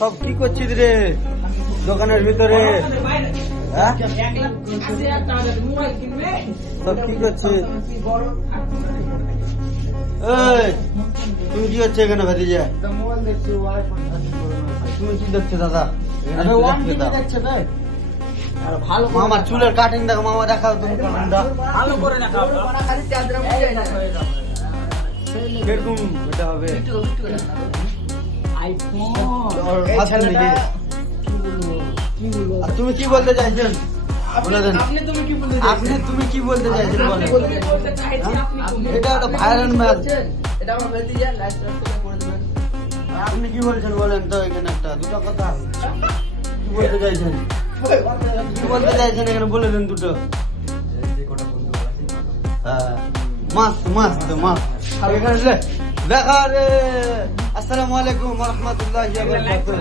সব কি করছিস রে দোকানের ভিতরে? হ্যাঁ সব কি করছিস? এই তুমি কি হচ্ছে এখানে ভাতিজা? তুমি কি দেখছো দাদা? মামা চুলের কাটিং দেখো মামা, দেখাও তুমি ভালো করে দেখাও। কিরকম এটা হবে? তুমি কি বলতে চাইছেন বলে দেন। আপনি তুমি কি বলতে চাইছেন বলেন। এটা একটা ভাইরাল ম্যাচ। আপনি কি বলছেন বলেন তো? এখানে একটা দুটো কথা কি বলতে চাইছেন? কি বলতে চাইছেন এখানে বলে দেন দুটো। হ্যাঁ মাস্ত মাস্ত মাস্ত এখানে দেখা রে। আসসালামু আলাইকুম ওয়া রাহমাতুল্লাহি ওয়া বারাকাতুহু।